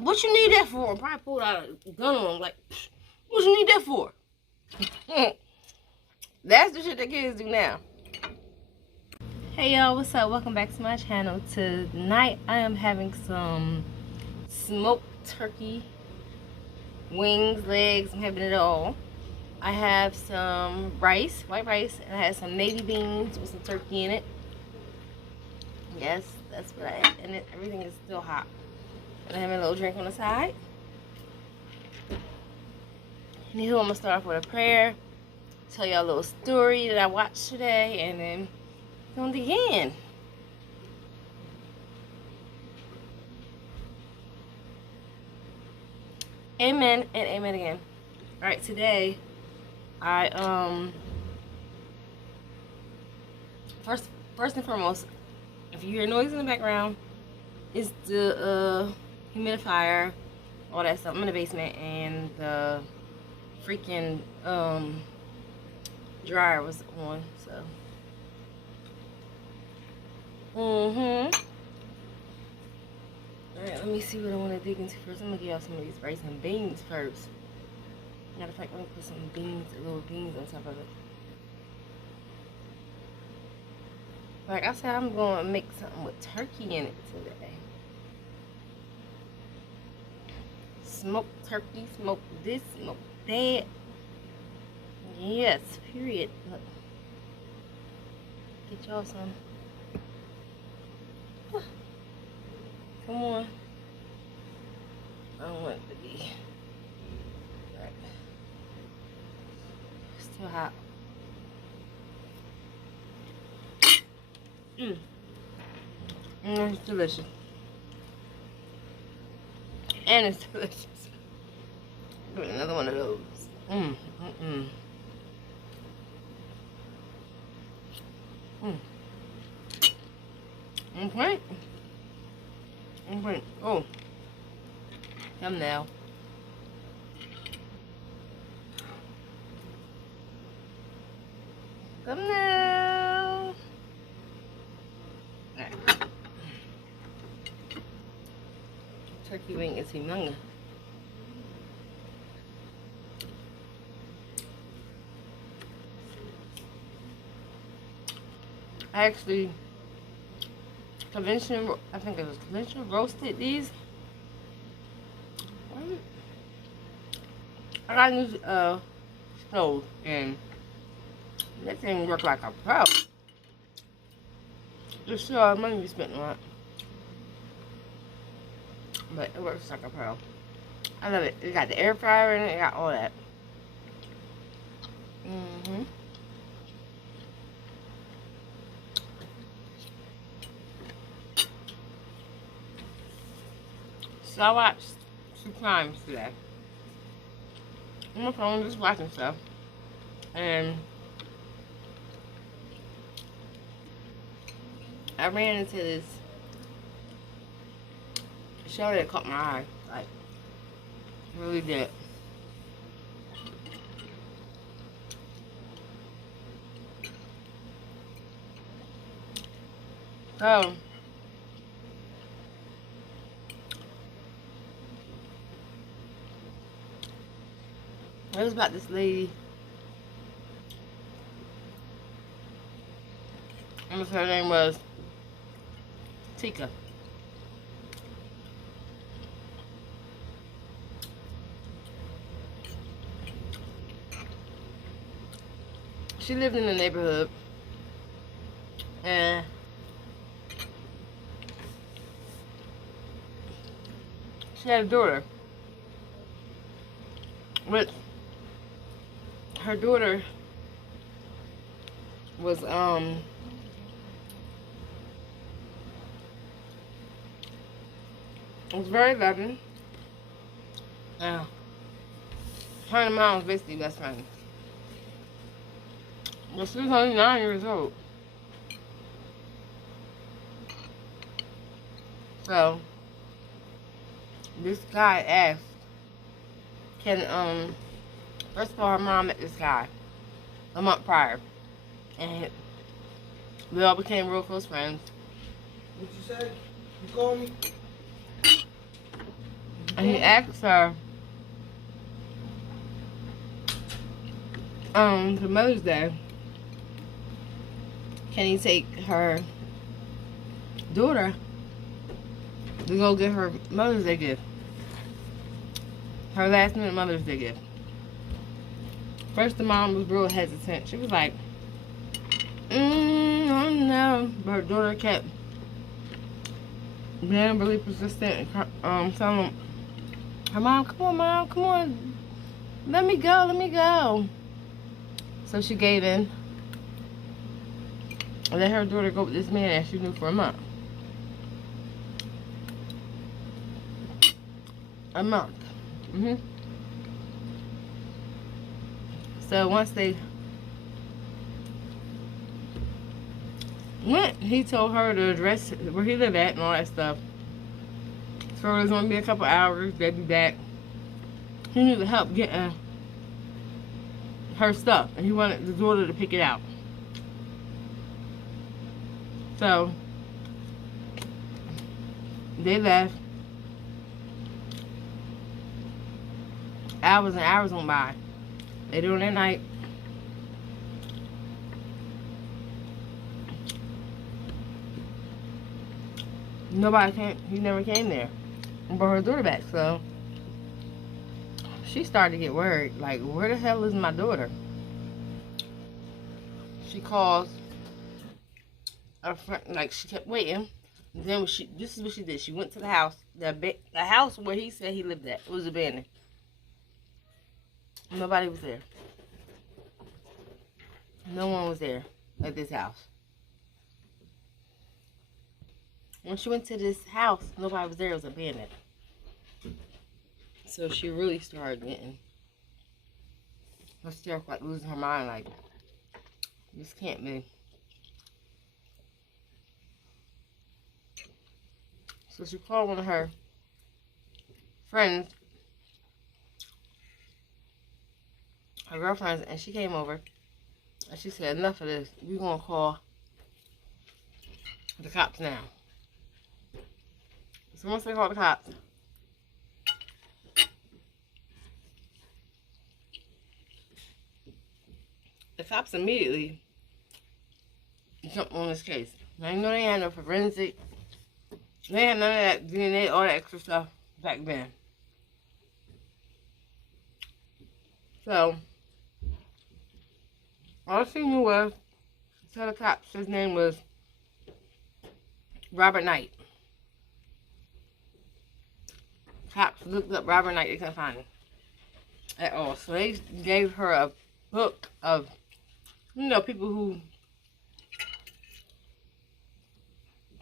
What you need that for? Probably pulled out a gun on him. Like, what you need that for? That's the shit that kids do now. Hey y'all, what's up? Welcome back to my channel. Tonight I am having some smoked turkey wings, legs. I'm having it all. I have some rice, white rice, and I have some navy beans with some turkey in it. Yes, that's what I have. And everything is still hot. And I have a little drink on the side. And here I'm gonna start off with a prayer, tell y'all a little story that I watched today, and then we're gonna begin. Amen and amen again. Alright, today I first and foremost, if you hear noise in the background, it's the humidifier, all that stuff. I'm in the basement and the freaking dryer was on, so alright, let me see what I want to dig into first. I'm gonna get y'all some of these rice and beans first. Matter of fact, I'm gonna put some beans, little beans on top of it. Like I said, I'm gonna make something with turkey in it today. Smoked turkey, smoked this, smoked that. Yes, period. Look. Get y'all some. Come on. I don't want it to be. Alright. Still hot. It's delicious. And it's delicious. Give it another one of those. Okay. Okay. Oh. Thumbnail. Thumbnail. Right. Turkey wing is humongous. I actually conventional roasted these. I got a new stove, and that thing worked like a pro. Just so our money we spent on it, but it works like a pro. I love it. It got the air fryer in it. It got all that. So I watched some crimes today on my phone, just watching stuff, and I ran into this show that caught my eye, like, really did. So it was about this lady. Her name was Tika. She lived in the neighborhood, and she had a daughter, which her daughter was very loving. Her and mom was basically best friends. But she was only 9 years old. So this guy asked, can first of all, her mom met this guy a month prior, and we all became real close friends. What you say? You call me? And he asked her, for Mother's Day, can he take her daughter to go get her Mother's Day gift? Her last minute Mother's Day gift. First, the mom was real hesitant. She was like, I don't know. But her daughter kept being really persistent and telling her mom, come on, Mom, come on. Let me go, let me go. So she gave in. And let her daughter go with this man that she knew for a month. A month. So once they went, he told her the address where he lived at and all that stuff. So it was going to be a couple hours. They'd be back. He needed help getting her stuff, and he wanted the daughter to pick it out. So they left. Hours and hours went by. They doing their night. Nobody came. He never came there and brought her daughter back. So she started to get worried. Like, where the hell is my daughter? She calls a friend. Like, she kept waiting. And then this is what she did. She went to the house. The house where he said he lived at. It was abandoned. Nobody was there. No one was there at this house. When she went to this house, nobody was there. It was abandoned. So she really started getting hysterical, like losing her mind. Like, this can't be. So she called one of her friends, her girlfriends, and she came over. And she said, enough of this. We're going to call the cops now. So once they called the cops, the cops immediately jumped on this case. Now, you know they had no forensic. They had none of that DNA, all that extra stuff back then. So, all she knew was, tell the cops his name was Robert Knight. Cops looked up Robert Knight, they couldn't find him at all. So they gave her a book of, you know, people who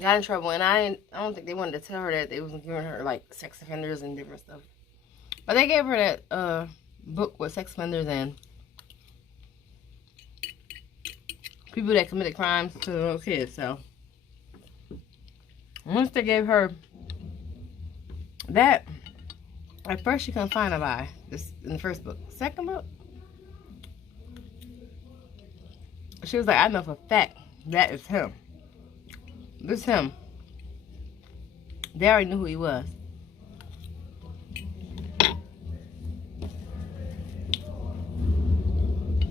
got in trouble. And I don't think they wanted to tell her that they was giving her, like, sex offenders and different stuff. But they gave her that book with sex offenders and people that committed crimes to little kids. So once they gave her that, at first she couldn't find nobody. This in the first book. Second book, she was like, I know for a fact that is him. This is him. They already knew who he was.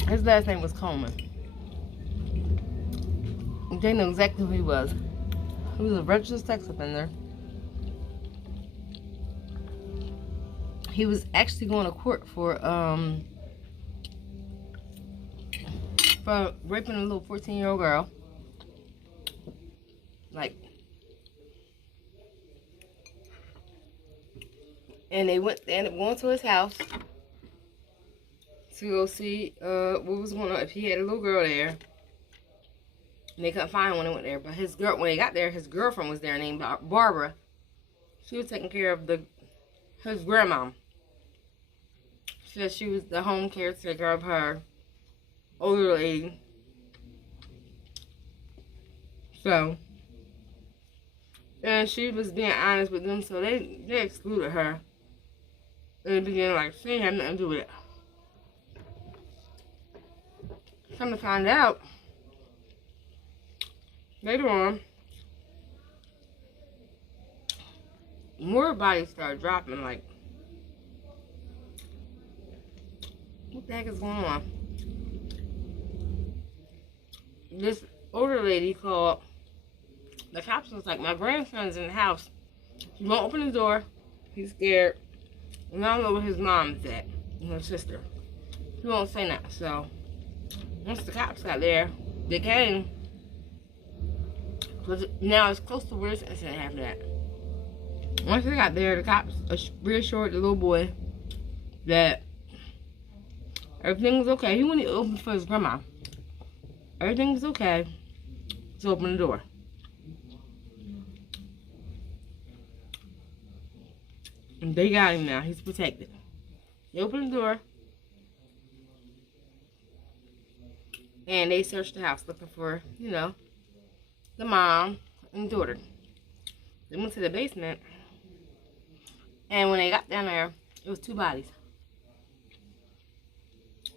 His last name was Coleman. They knew exactly who he was. He was a registered sex offender. He was actually going to court for raping a little 14-year-old girl. Like, and they ended up going to his house to go see what was going on, if he had a little girl there. And they couldn't find him when they went there. But his girl, when they got there, his girlfriend was there named Barbara. She was taking care of his grandma. She said she was the home caretaker of her older lady. So, and she was being honest with them, so they excluded her. In the beginning, like, she didn't have nothing to do with it. Come to find out, later on, more bodies started dropping. Like, What the heck is going on? This older lady called. The cops was like, my grandson's in the house. He won't open the door. He's scared. And I don't know where his mom is at. And her sister. He won't say that. So, once the cops got there, they came. Because now it's close to where this incident happened at. Once they got there, the cops reassured the little boy that everything was okay. He wanted to open for his grandma. Everything was okay. So open the door. And they got him now. He's protected. They opened the door. And they searched the house looking for, you know, the mom and daughter. They went to the basement. And when they got down there, it was 2 bodies.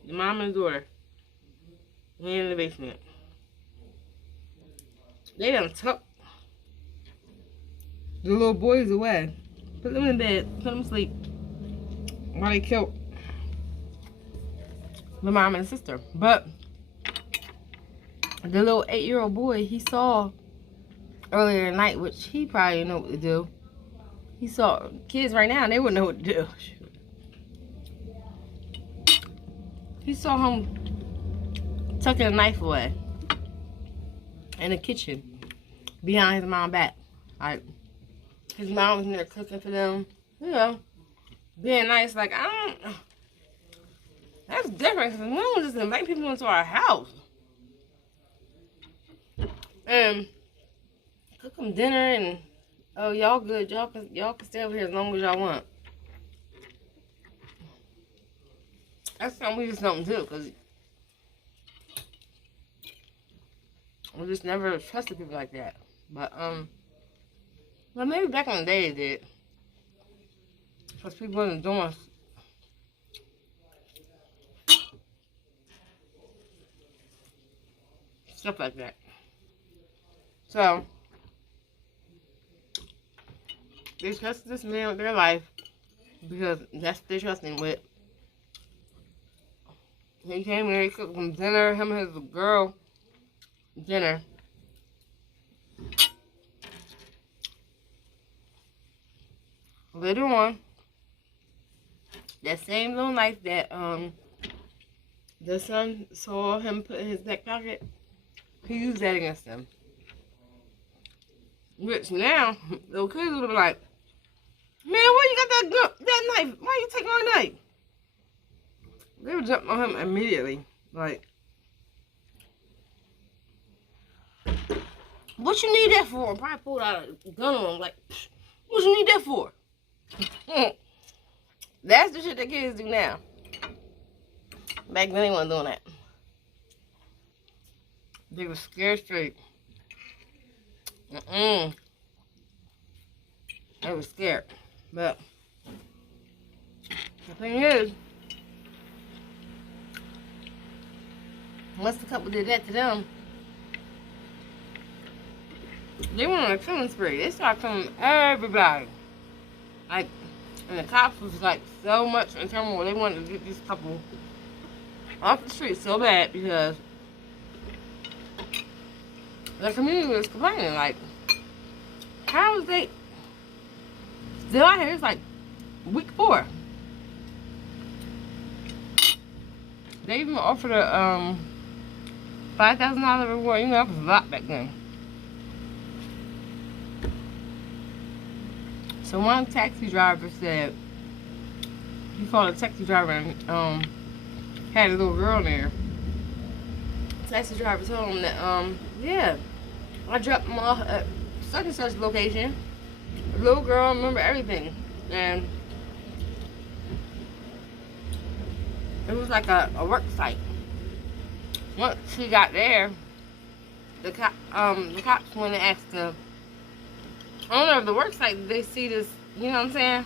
The mom and the daughter. In the basement. They done took the little boys away. Put them in bed. Put them to sleep. While they killed the mom and the sister. But the little 8-year-old boy, he saw earlier at night, which he probably didn't know what to do. He saw kids right now, they wouldn't know what to do. He saw him tucking a knife away in the kitchen behind his mom's back. Like, his mom was in there cooking for them, you know, being nice. Like, that's different because we don't just invite people into our house and cook them dinner and, oh, y'all good, y'all can stay over here as long as y'all want. That's something we just don't do because we just never trusted people like that. But, well, maybe back in the day it did. Because people wasn't doing stuff like that. So, they trusted this man with their life because that's what they trusted him with. He came here, he cooked them dinner, him and his girl dinner. Later on, that same little knife that the son saw him put in his back pocket, he used that against them. Which now, little kids would be like, man, where you got that knife? Why you taking my knife? They would jump on him immediately. Like, what you need that for? Probably pulled out a gun on him. Like, what you need that for? That's the shit that kids do now. Back then, they weren't doing that. They were scared straight. They were scared. But the thing is, once the couple did that to them, they went on a killing spree. They started killing everybody. Like, and the cops was like so much in turmoil. They wanted to get this couple off the street so bad because the community was complaining. Like, how is they still out here? It's like week 4. They even offered a $5,000 reward. You know, that was a lot back then. So one taxi driver said, he called a taxi driver and had a little girl there. The taxi driver told him that, yeah, I dropped them off at such and such location. The little girl remember everything. And it was like a work site. Once she got there, the cops went and asked the owner of the work site, did they see this, you know what I'm saying,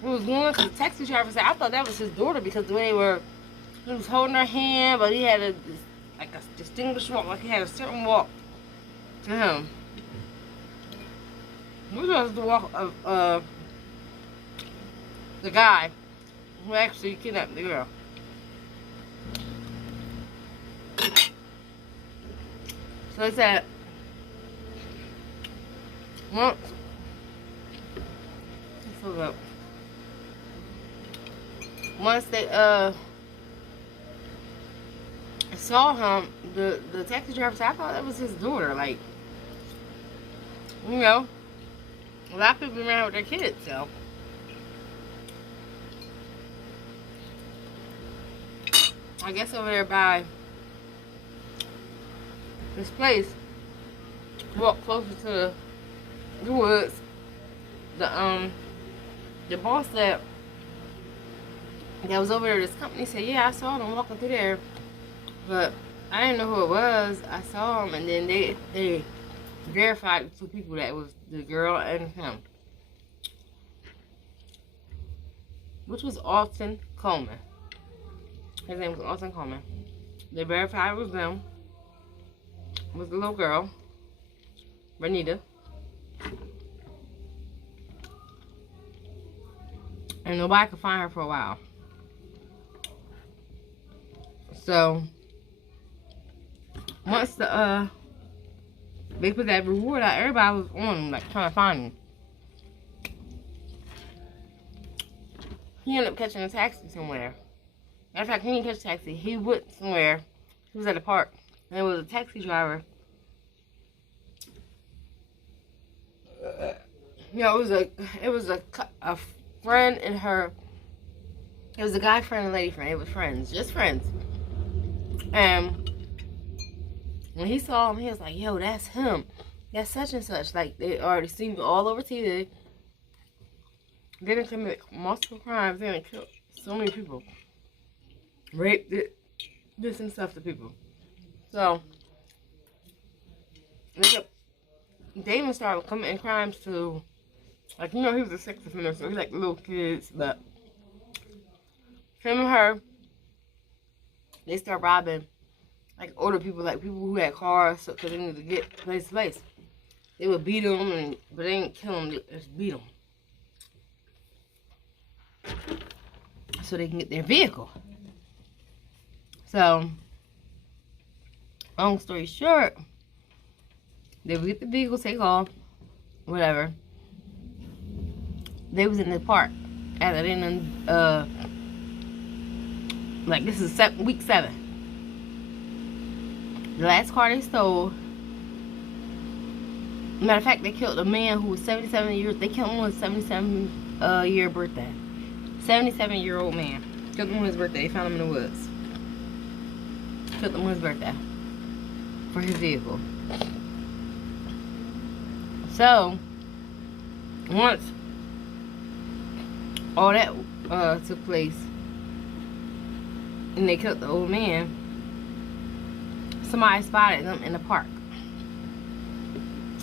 what was going on? Because the taxi driver said, I thought that was his daughter because the way he was holding her hand, but he had a distinguished walk, like he had a certain walk to him. Which was the walk of the guy who actually kidnapped the girl. So they said once, let's look up. Once they saw him, the taxi driver said, I thought that was his daughter. Like, you know, a lot of people around with their kids, so. I guess over there by this place, walk closer to the woods. The boss that was over there, this company, said, yeah, I saw them walking through there, but I didn't know who it was. I saw them, and then they verified the two people that it was the girl and him, which was Alton Coleman. His name was Alton Coleman. They verified it was them. It was the little girl, Renita. And nobody could find her for a while. So once they put that reward out, everybody was on him, like trying to find him. He ended up catching a taxi somewhere. Matter of fact, he didn't catch a taxi. He went somewhere. He was at a park. And there was a taxi driver. You know, it was a friend and her. It was a guy friend and a lady friend. It was friends, just friends. And when he saw him, he was like, "Yo, that's him. That's such and such." Like, they already seen him all over TV. They didn't commit multiple crimes. They didn't kill so many people. Raped, did some stuff to people. So they even started committing crimes to, like, you know, he was a sex offender, so he liked little kids, but him and her, they start robbing, like, older people, like people who had cars, so because they needed to get place to place. They would beat them, but they didn't kill them, they just beat them, so they can get their vehicle. So, long story short, they would get the vehicle, take off, whatever. They was in the park, and they didn't, like, this is week 7. The last car they stole, matter of fact, they killed a man who was 77 years, they killed him on his 77-year birthday. 77-year-old man. Killed him on his birthday, they found him in the woods. Killed him on his birthday for his vehicle. So once all that took place and they killed the old man, somebody spotted them in the park,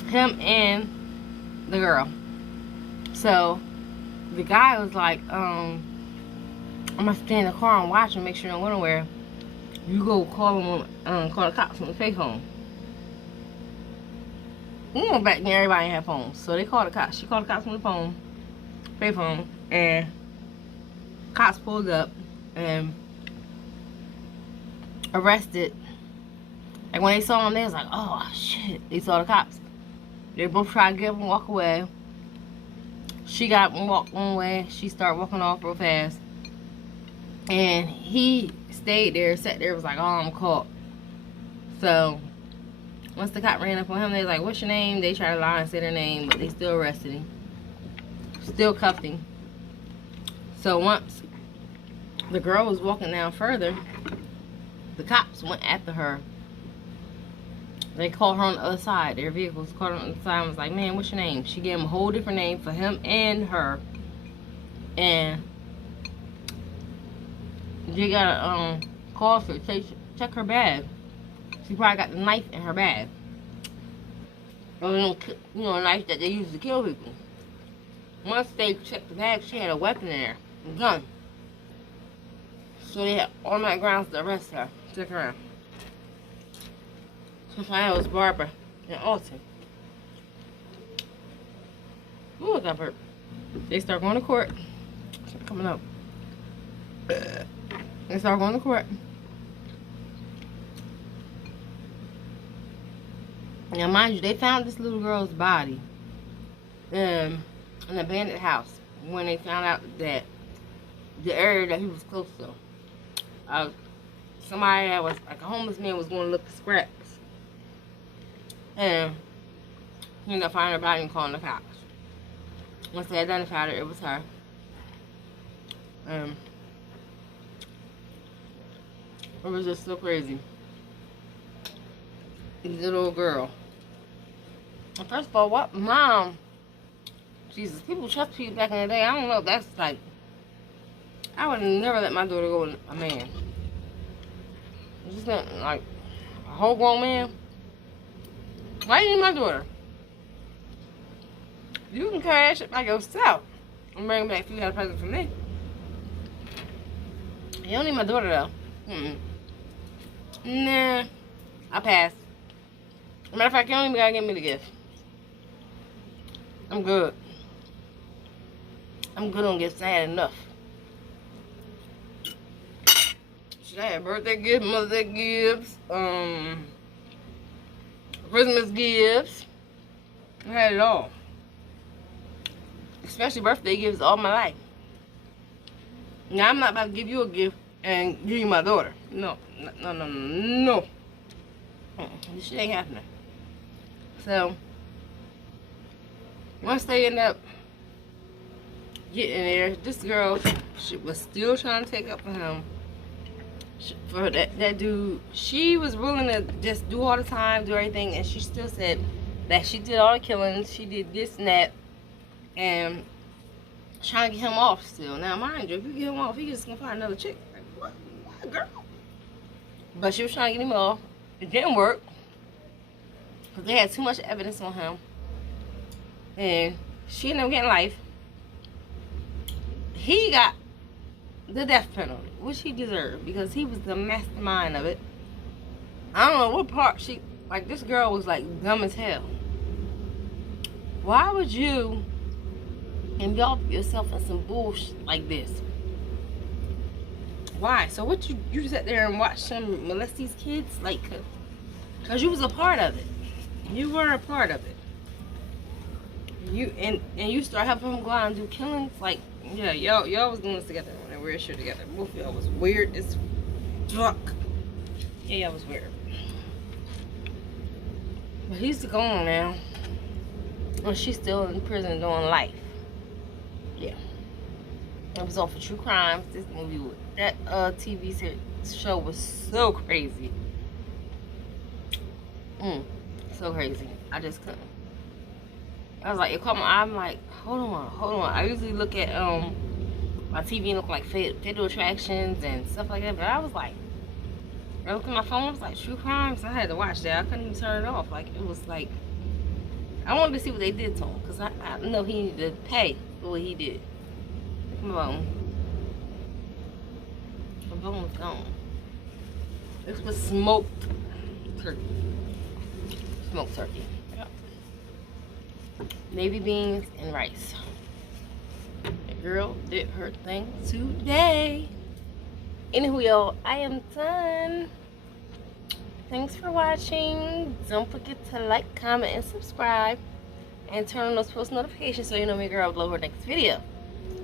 him and the girl. So the guy was like, I'm gonna stay in the car and watch and make sure no one nowhere. You go call them, call the cops when the pay home. You know, back then everybody had phones, so they called the cops. She called the cops on the phone, pay phone, and cops pulled up and arrested. Like, when they saw him, they was like, "Oh shit!" They saw the cops. They both tried to get him and walk away. She got up and walked one way. She started walking off real fast, and he stayed there, sat there, was like, "Oh, I'm caught." So once the cop ran up on him, they was like, "What's your name?" They tried to lie and say their name, but they still arrested him, still cuffed him. So once the girl was walking down further, the cops went after her. They called her on the other side. Their vehicles called her on the other side and was like, "Man, what's your name?" She gave him a whole different name for him and her. And they got a call for check her bag. She probably got the knife in her bag. Or, you know, a knife that they use to kill people. Once they checked the bag, she had a weapon in there, a gun. So they had automatic grounds to arrest her. Check her out. So finally it was Barbara and Alton. Ooh, I got burp. They start going to court. It's coming up. They start going to court. Now, mind you, they found this little girl's body in an abandoned house when they found out that the area that he was close to, somebody that was like a homeless man was going to look for scraps. And he ended up finding her body and calling the cops. Once they identified her, it was her. It was just so crazy. The little girl. And first of all, what mom? Jesus, people trust people back in the day. I don't know if that's like. I would never let my daughter go with a man. Just not like a whole grown man. Why you need my daughter? You can carry that shit by yourself and bring it back if you got a present for me. You don't need my daughter though. Nah, I pass. Matter of fact, you don't even gotta give me the gift. I'm good. I'm good on gifts. I had enough. I had birthday gifts, Mother's Day gifts, Christmas gifts. I had it all. Especially birthday gifts all my life. Now, I'm not about to give you a gift and give you my daughter. No. This shit ain't happening. So, once they end up getting there, this girl, she was still trying to take up for him. For that dude, she was willing to just do all the time, do everything, and she still said that she did all the killings, she did this and that, and trying to get him off still. Now, mind you, if you get him off, he just gonna find another chick. Like, what girl? But she was trying to get him off. It didn't work because they had too much evidence on him, and she ended up getting life. He got the death penalty, which he deserved because he was the mastermind of it. I don't know what part like this girl was like dumb as hell. Why would you involve yourself in some bullshit like this? Why? So what you sat there and watched him molest these kids? Like, cause you was a part of it. You were a part of it. And you start helping him go out and do killings. Like, yeah, y'all was doing this together. Weird shit together. Both of y'all was weird as fuck. Yeah, y'all was weird. But he's gone now. And she's still in prison doing life. Yeah. It was all for true crimes. This movie, that TV show was so crazy. So crazy. I just couldn't. I was like, it caught my eye. I'm like, hold on. I usually look at my TV looked like Fatal Attractions and stuff like that, but I was like, I looked at my phone, it was like true crimes. I had to watch that. I couldn't even turn it off. Like, it was like, I wanted to see what they did to him, because I know he needed to pay for what he did. Come on. The bone was gone. This was smoked turkey. Smoked turkey. Yep. Navy beans and rice. Girl did her thing today. Anywho, y'all, I am done. Thanks for watching. Don't forget to like, comment, and subscribe, and turn on those post notifications so you know when your girl upload her next video.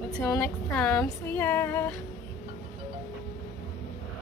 Until next time, see ya.